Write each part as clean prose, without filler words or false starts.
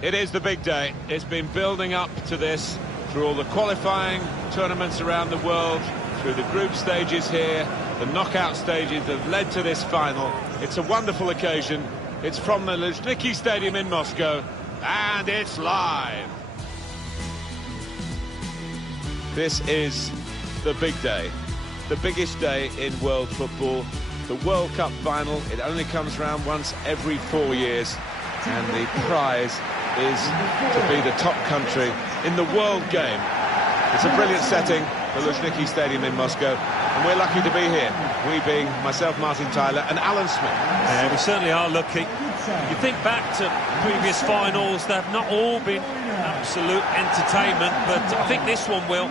It is the big day. It's been building up to this through all the qualifying tournaments around the world, through the group stages here, the knockout stages that have led to this final. It's a wonderful occasion. It's from the Luzhniki Stadium in Moscow, and it's live. This is the big day, the biggest day in world football. The World Cup final, it only comes around once every 4 years, and the prize is to be the top country in the world game. It's a brilliant setting, the Luzhniki Stadium in Moscow, and we're lucky to be here. We being myself, Martin Tyler, and Alan Smith. Yeah, we certainly are lucky. You think back to previous finals, they've not all been absolute entertainment, but I think this one will,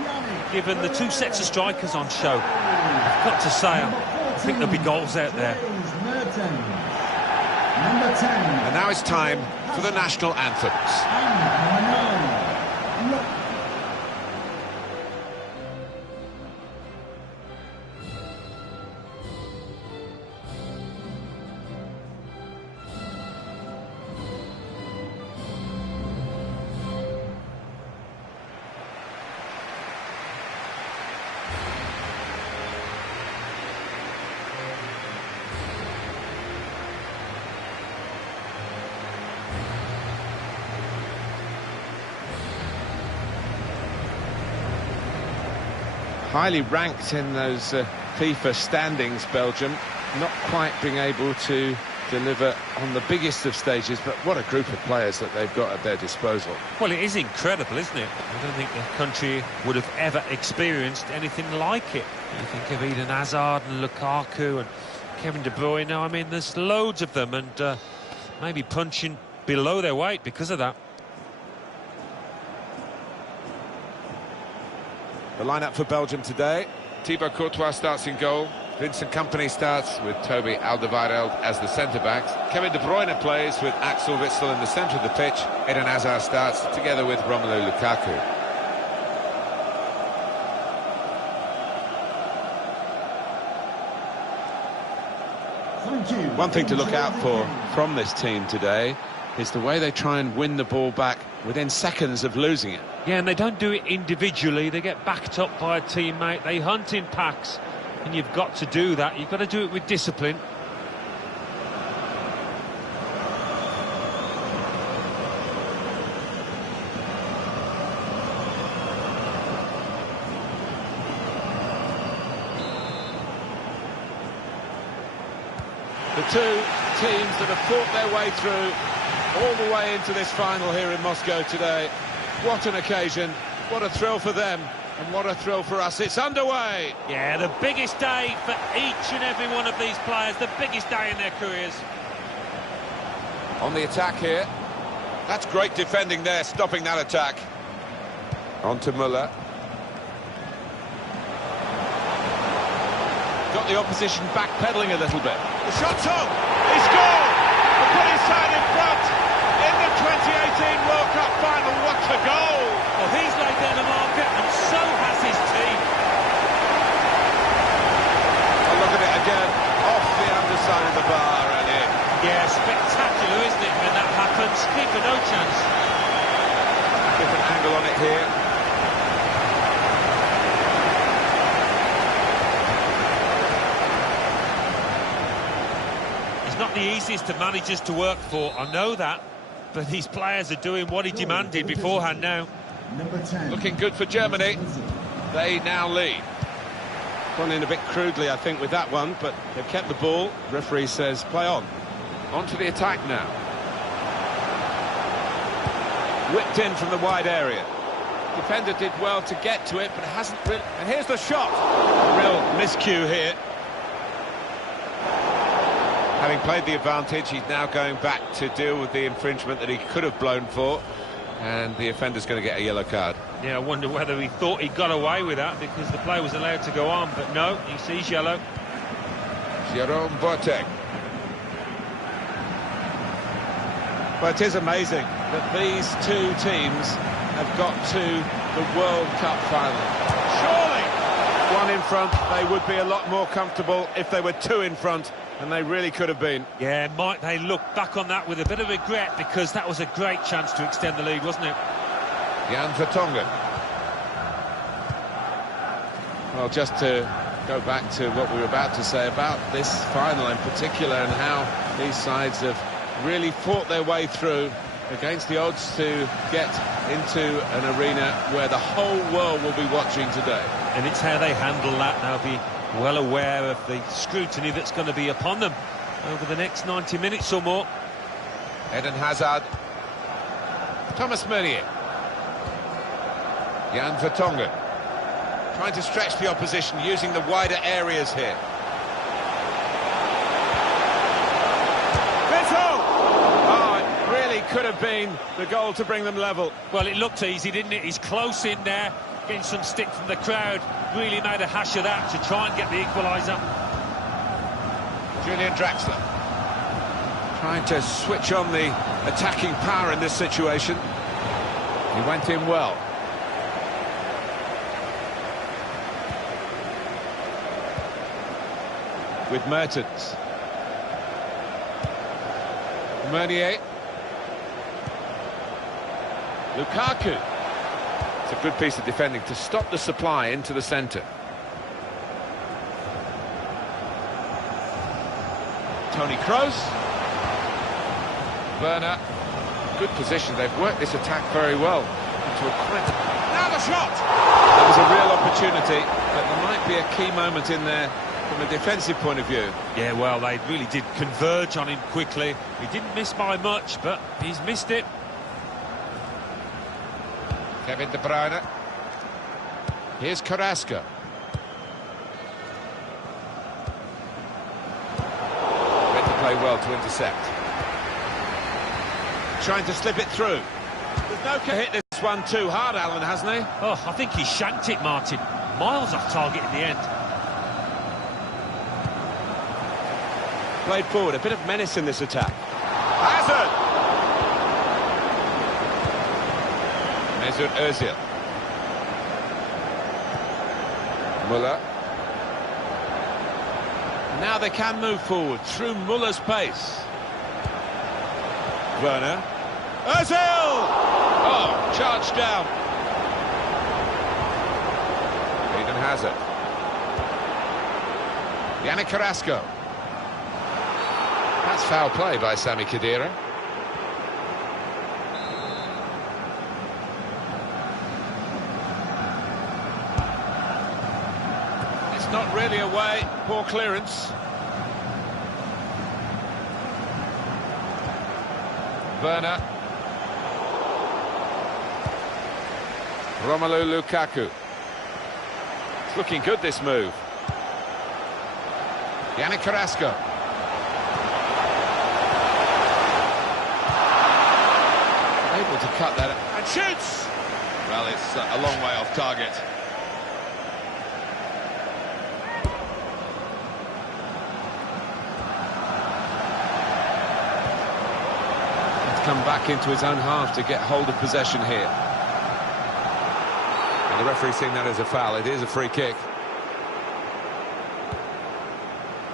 given the two sets of strikers on show. I've got to say, I think there'll be goals out there. And now it's time for the national anthems. Highly ranked in those FIFA standings, Belgium, not quite being able to deliver on the biggest of stages, but what a group of players that they've got at their disposal. Well, it is incredible, isn't it? I don't think the country would have ever experienced anything like it. You think of Eden Hazard and Lukaku and Kevin De Bruyne. I mean, there's loads of them, and maybe punching below their weight because of that. The lineup for Belgium today: Thibaut Courtois starts in goal. Vincent Kompany starts with Toby Alderweireld as the centre-backs. Kevin De Bruyne plays with Axel Witsel in the centre of the pitch. Eden Hazard starts together with Romelu Lukaku. One thing to look out for from this team today is the way they try and win the ball back within seconds of losing it. Yeah, and they don't do it individually. They get backed up by a teammate. They hunt in packs, and you've got to do that. You've got to do it with discipline. The two teams that have fought their way through all the way into this final here in Moscow today. What an occasion, what a thrill for them, and what a thrill for us. It's underway. Yeah, the biggest day for each and every one of these players, the biggest day in their careers. On the attack here. That's great defending there, stopping that attack. On to Müller. Got the opposition backpedaling a little bit. The shot's on! He scored! To put his side in front in the 2018 World Cup final. What a goal! Well, he's laid down a marker, and so has his team. Oh, look at it again, off the underside of the bar and in. Yeah, spectacular, isn't it, when that happens? Keeper no chance. Different angle on it here. Not the easiest of managers to work for, I know that, but these players are doing what he demanded beforehand now. Number 10. Looking good for Germany. They now lead. Gone in a bit crudely, I think, with that one, but they've kept the ball. Referee says play on. On to the attack now. Whipped in from the wide area. Defender did well to get to it, but it hasn't really... And here's the shot. A real miscue here. Having played the advantage, he's now going back to deal with the infringement that he could have blown for, and the offender's going to get a yellow card. Yeah, I wonder whether he thought he got away with that because the player was allowed to go on, but no, he sees yellow. Jerome Boateng. Well, it is amazing that these two teams have got to the World Cup final. Surely, one in front, they would be a lot more comfortable if they were two in front. And they really could have been. Yeah, might they look back on that with a bit of regret, because that was a great chance to extend the lead, wasn't it? Jan Vertonghen. Well, just to go back to what we were about to say about this final in particular, and how these sides have really fought their way through against the odds to get into an arena where the whole world will be watching today. And it's how they handle that now, be well aware of the scrutiny that's going to be upon them over the next 90 minutes or more. Eden Hazard. Thomas Meunier. Jan Vertonghen. Trying to stretch the opposition, using the wider areas here. Oh, it really could have been the goal to bring them level. Well, it looked easy, didn't it? He's close in there, getting some stick from the crowd. Really made a hash of that to try and get the equaliser. Julian Draxler. Trying to switch on the attacking power in this situation. He went in well. With Mertens. Meunier. Lukaku. It's a good piece of defending to stop the supply into the centre. Toni Kroos. Werner. Good position. They've worked this attack very well. Now the shot! There was a real opportunity, but there might be a key moment in there from a defensive point of view. Yeah, well, they really did converge on him quickly. He didn't miss by much, but he's missed it. Kevin De Bruyne. Here's Carrasco. Ready to play well to intercept. Trying to slip it through. There's no hit this one too hard, Alan, hasn't he? Oh, I think he shanked it, Martin. Miles off target in the end. Played forward, a bit of menace in this attack. Hazard! Mesut Ozil. Muller. Now they can move forward through Muller's pace. Werner. Ozil! Oh, charged down. Eden Hazard. Yannick Carrasco. That's foul play by Sami Khedira. It's not really away, poor clearance. Werner. Romelu Lukaku. It's looking good, this move. Yannick Carrasco. Able to cut that and shoots. Well, it's a long way off target. He's come back into his own half to get hold of possession here. And the referee's seeing that as a foul. It is a free kick.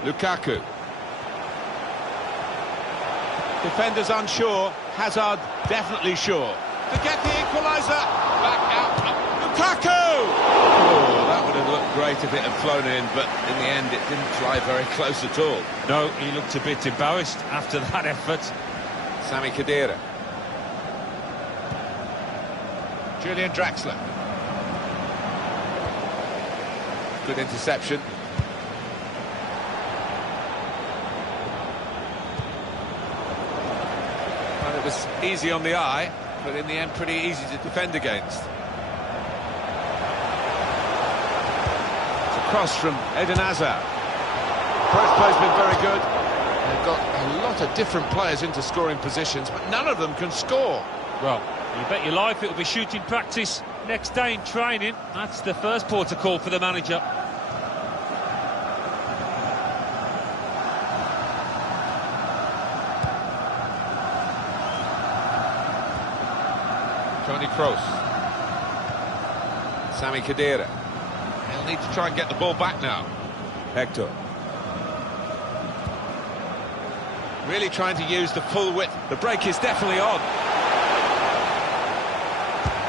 Lukaku. Defenders unsure. Hazard definitely sure. To get the equaliser. Back out. Lukaku! Oh, that would have looked great if it had flown in, but in the end it didn't fly very close at all. No, he looked a bit embarrassed after that effort. Sami Khedira. Julian Draxler. Good interception. Well, it was easy on the eye, but in the end pretty easy to defend against. It's a cross from Eden Hazard. First play's been very good. They've got a lot of different players into scoring positions, but none of them can score. Well, you bet your life it'll be shooting practice next day in training. That's the first port of call for the manager. Toni Kroos. Sami Khedira. He'll need to try and get the ball back now. Hector. Really trying to use the full width. The break is definitely on.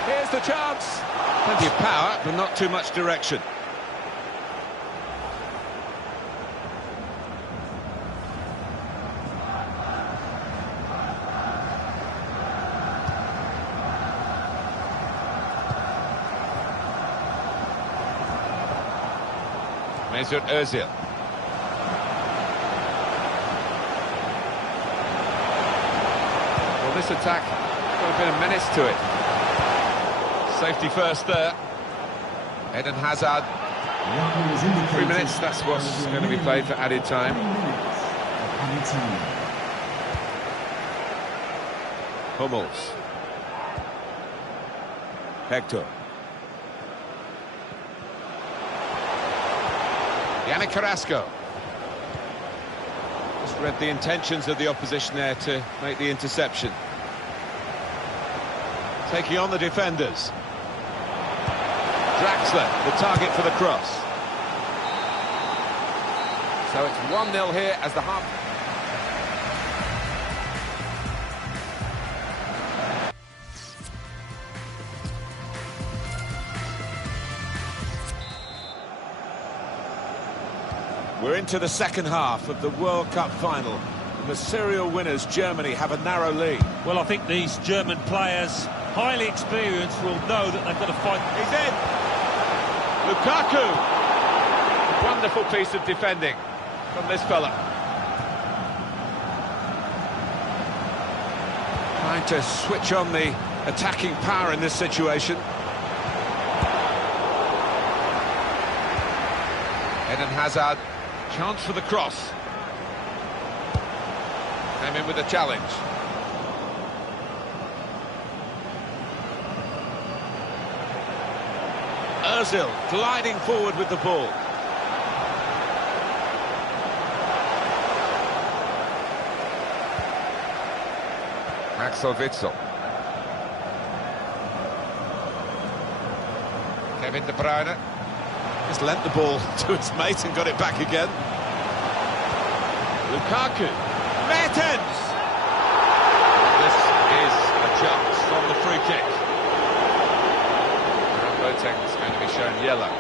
Here's the chance. Plenty of power, but not too much direction. Mesut Özil. Well, this attack got a bit of menace to it. Safety first there. Eden Hazard. 3 minutes, that's what's going to be played for added time. Hummels. Hector. Yannick Carrasco. Just read the intentions of the opposition there to make the interception. Taking on the defenders. Draxler, the target for the cross. So it's 1-0 here as the half... We're into the second half of the World Cup final. The serial winners, Germany, have a narrow lead. Well, I think these German players, highly experienced, will know that they've got to fight. He's in! Lukaku! Wonderful piece of defending from this fella. Trying to switch on the attacking power in this situation. Eden Hazard. Chance for the cross. Came in with a challenge. Özil gliding forward with the ball. Axel Witsel. Kevin De Bruyne. Just lent the ball to his mate and got it back again. Lukaku. Mertens! This is a chance from the free kick. Boateng is going to be shown yellow.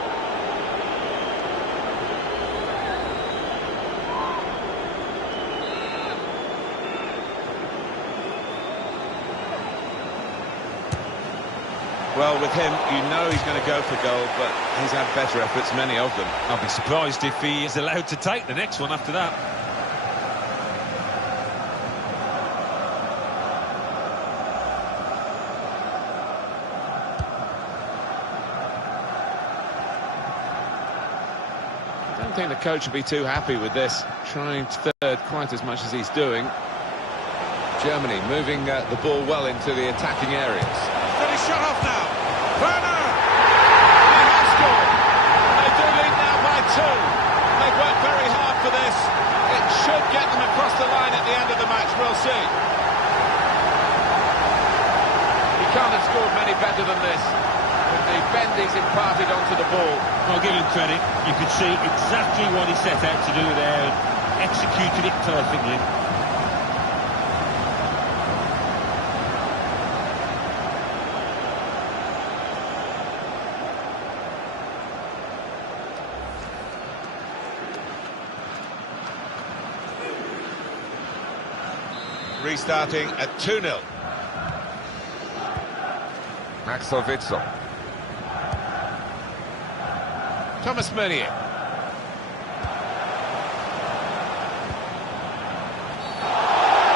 Well, with him, you know he's going to go for goal, but he's had better efforts, many of them. I'll be surprised if he is allowed to take the next one after that. I don't think the coach will be too happy with this, trying third quite as much as he's doing. Germany moving the ball well into the attacking areas. He's shot off now. Werner! They have scored. They do lead now by 2. They've worked very hard for this. It should get them across the line at the end of the match. We'll see. He can't have scored many better than this. With the bend he's imparted onto the ball. I'll give him credit. You could see exactly what he set out to do there and executed it perfectly. Restarting at 2-0. Axel Witsel. Thomas Meunier.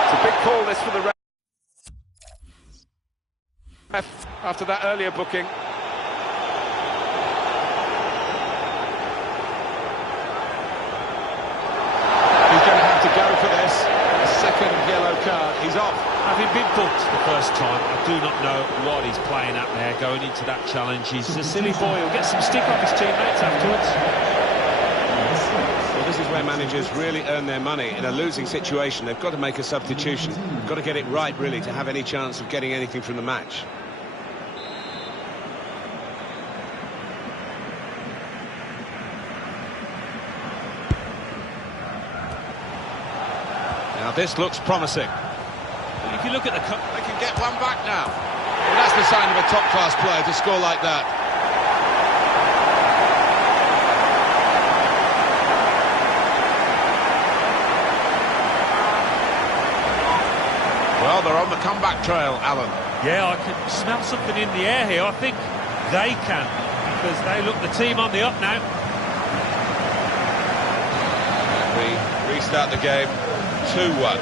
It's a big call this for the ref after that earlier booking. He's going to have to go for this. Second yellow card, he's off. Having been booked the first time, I do not know what he's playing at there, going into that challenge. He's a silly boy, he'll get some stick off his teammates afterwards. Well, this is where managers really earn their money. In a losing situation, they've got to make a substitution. Got to get it right, really, to have any chance of getting anything from the match. This looks promising. If you look at the... They can get one back now. Well, that's the sign of a top-class player to score like that. Well, they're on the comeback trail, Alan. Yeah, I can smell something in the air here. I think they can, because they look the team on the up now. And we restart the game 2-1.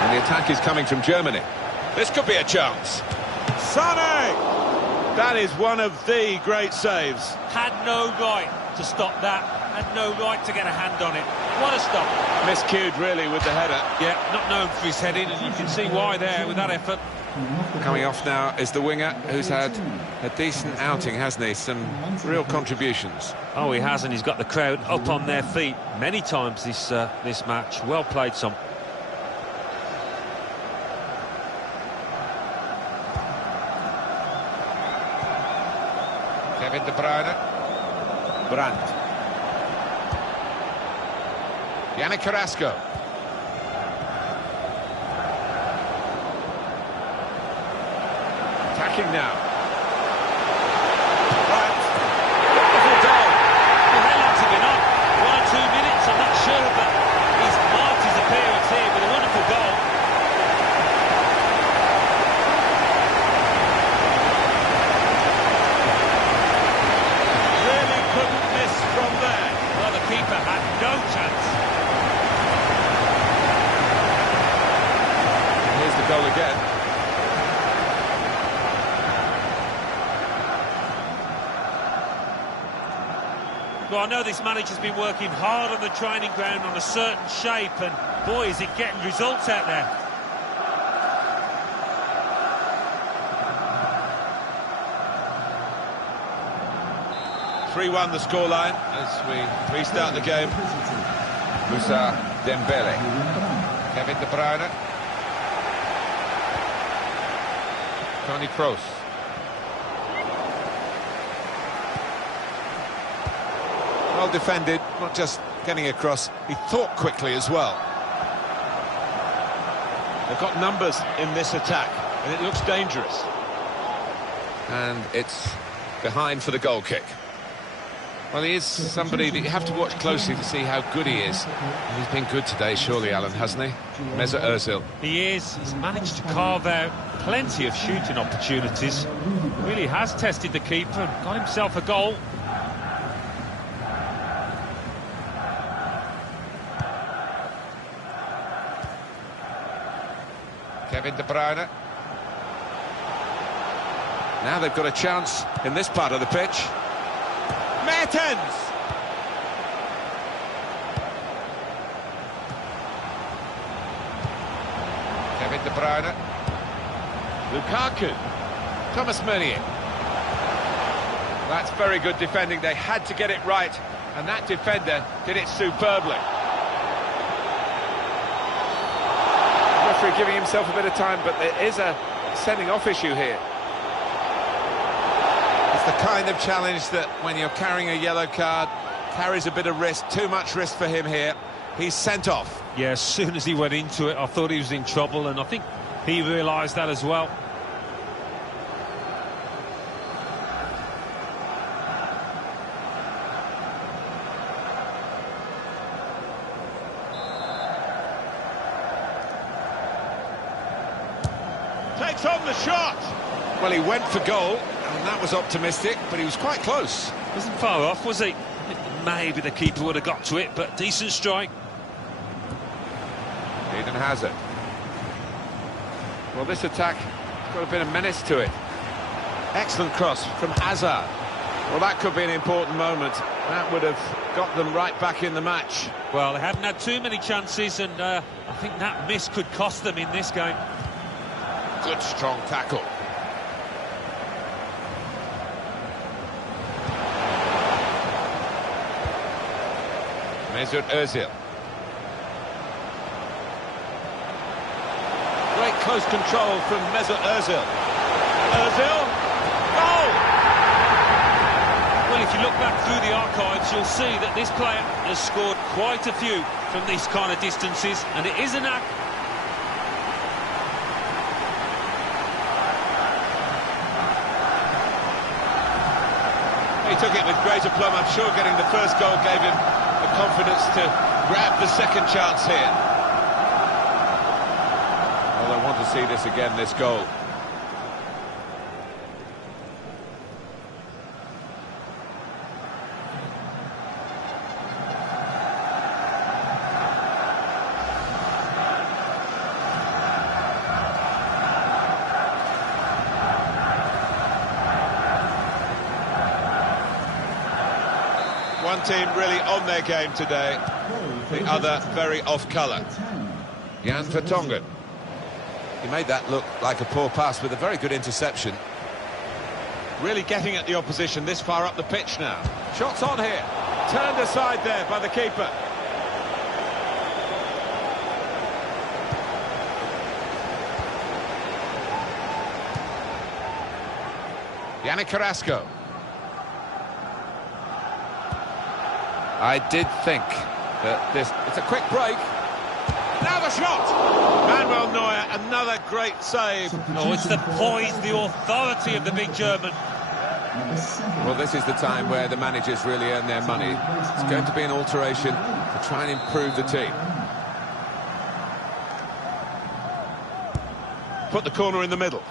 And the attack is coming from Germany. This could be a chance. Sony! That is one of the great saves. Had no right to stop that. Had no right to get a hand on it. What a stop. Miscued, really, with the header. Yeah, not known for his heading, and you can see why there with that effort. Coming off now is the winger, who's had a decent outing, hasn't he? Some real contributions. Oh, he has, and he's got the crowd up on their feet many times this match. Well played, son. Kevin De Bruyne. Brandt. Yannick Carrasco. Attacking now. Brandt. Wonderful goal. Well, how long's he been on? 1 or 2 minutes, I'm not sure, but he's marked his appearance here with a wonderful goal. Really couldn't miss from there. Well, the keeper had no chance. Here's the goal again. Well, I know this manager's been working hard on the training ground on a certain shape, and boy, is it getting results out there. (3-1) the scoreline as we restart the game. Moussa Dembele. Kevin De Bruyne. Toni Kroos. Well defended, not just getting across, he thought quickly as well. They've got numbers in this attack, and it looks dangerous. And it's behind for the goal kick. Well, he is somebody that you have to watch closely to see how good he is. And he's been good today, surely, Alan, hasn't he? Mesut Ozil. He is. He's managed to carve out plenty of shooting opportunities. Really has tested the keeper and got himself a goal. Kevin De Bruyne. Now they've got a chance in this part of the pitch. Mertens! Kevin De Bruyne. Lukaku. Thomas Meunier. That's very good defending. They had to get it right, and that defender did it superbly. The referee giving himself a bit of time, but there is a sending off issue here. It's the kind of challenge that when you're carrying a yellow card, carries a bit of risk, too much risk for him here. He's sent off. Yeah, as soon as he went into it, I thought he was in trouble, and I think he realised that as well. Takes on the shot. Well, he went for goal, and that was optimistic, but he was quite close. Wasn't far off, was he? Maybe the keeper would have got to it, but decent strike. Eden Hazard. Well, this attack has got a bit of menace to it. Excellent cross from Hazard. Well, that could be an important moment. That would have got them right back in the match. Well, they hadn't had too many chances, and I think that miss could cost them in this game. Good, strong tackle. Mesut Ozil. Great close control from Mesut Ozil. Ozil. Goal! Well, Well, if you look back through the archives, you'll see that this player has scored quite a few from these kind of distances, and it is an act. He took it with great aplomb. I'm sure getting the first goal gave him the confidence to grab the second chance here. Well, I want to see this again, this goal. One team really on their game today, the other very off-colour. Jan Vertonghen. He made that look like a poor pass with a very good interception. Really getting at the opposition this far up the pitch now. Shots on here. Turned aside there by the keeper. Yannick Carrasco. I did think that it's a quick break. Now the shot! Manuel Neuer, another great save. Oh, it's the poise, the authority of the big German. Well, this is the time where the managers really earn their money. It's going to be an alteration to try and improve the team. Put the corner in the middle.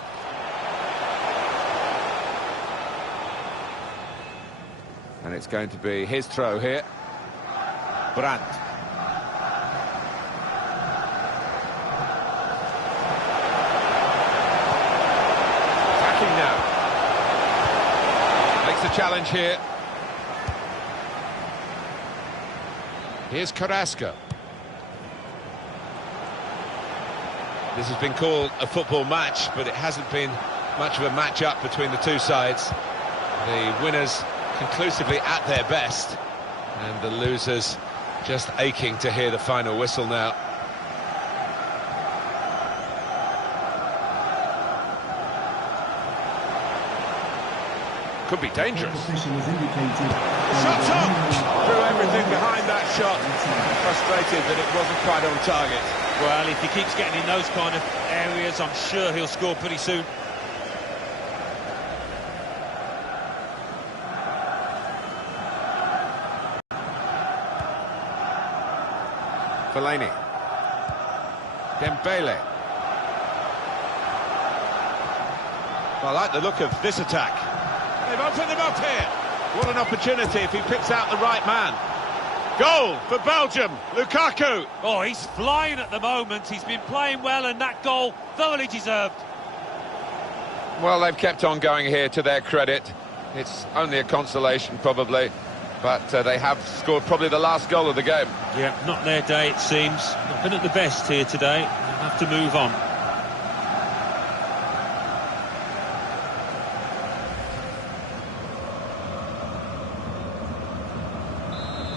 And it's going to be his throw here. Brandt. Attacking now. Makes the challenge here. Here's Carrasco. This has been called a football match, but it hasn't been much of a match-up between the two sides. The winners conclusively at their best, and the losers just aching to hear the final whistle now. Could be dangerous. Shots up! Threw everything behind that shot. Frustrated that it wasn't quite on target. Well, if he keeps getting in those kind of areas, I'm sure he'll score pretty soon. Fellaini. Dembele. I like the look of this attack. They've opened them up here. What an opportunity if he picks out the right man. Goal for Belgium, Lukaku. Oh, he's flying at the moment. He's been playing well, and that goal thoroughly deserved. Well, they've kept on going here, to their credit. It's only a consolation, probably. But they have scored probably the last goal of the game. Yeah, not their day, it seems. Not been at the best here today. They'll have to move on.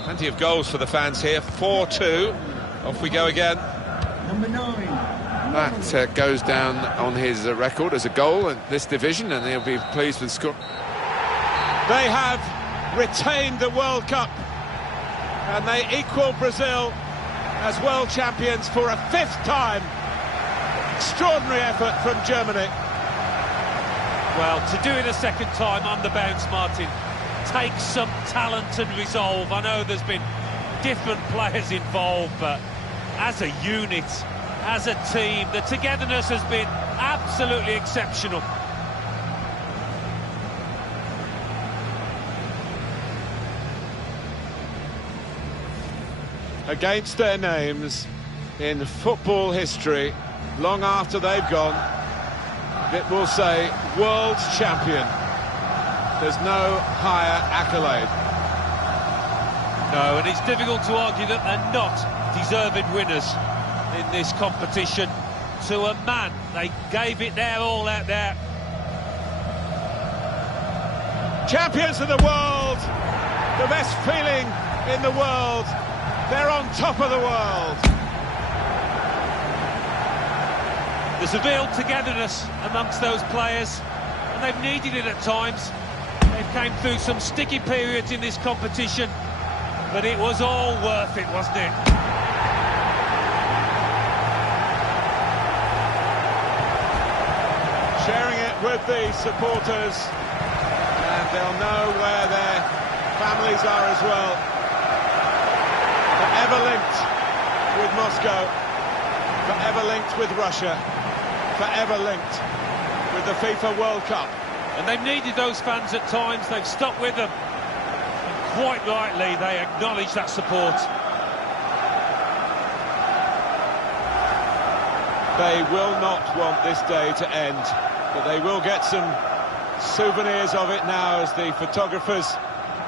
Plenty of goals for the fans here. 4-2. Off we go again. Number 9. That goes down on his record as a goal in this division, and he'll be pleased with the score. They have retained the World Cup, and they equal Brazil as world champions for a 5th time. Extraordinary effort from Germany. Well, to do it a second time on the bounce, Martin, takes some talent and resolve. I know there's been different players involved, but as a unit, as a team, the togetherness has been absolutely exceptional. Against their names in football history, long after they've gone, it will say world champion. There's no higher accolade. No, and it's difficult to argue that they're not deserving winners in this competition. To a man, they gave it their all out there. Champions of the world, the best feeling in the world. They're on top of the world. There's a real togetherness amongst those players, and they've needed it at times. They came through some sticky periods in this competition, but it was all worth it, wasn't it? Sharing it with the supporters, and they'll know where their families are as well. Forever linked with Moscow, forever linked with Russia, forever linked with the FIFA World Cup. And they've needed those fans at times, they've stuck with them. And quite rightly, they acknowledge that support. They will not want this day to end, but they will get some souvenirs of it now as the photographers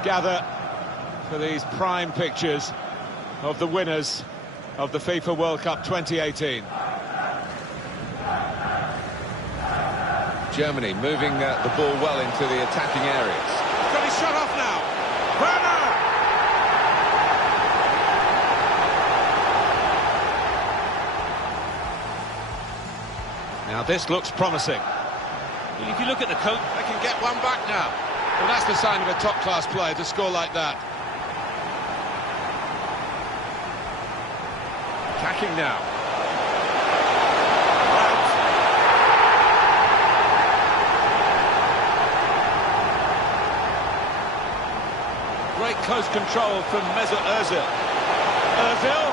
gather for these prime pictures of the winners of the FIFA World Cup 2018. Germany moving the ball well into the attacking areas. Got his shot off now. Werner! Now this looks promising. If you look at the coach, They can get one back now. Well, that's the sign of a top-class player to score like that. Attacking now. Out. Great close control from Mesut Ozil. Ozil.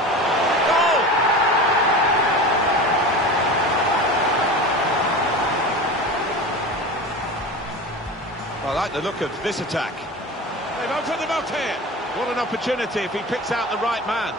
Goal! I like the look of this attack. They've opened them up here. What an opportunity if he picks out the right man.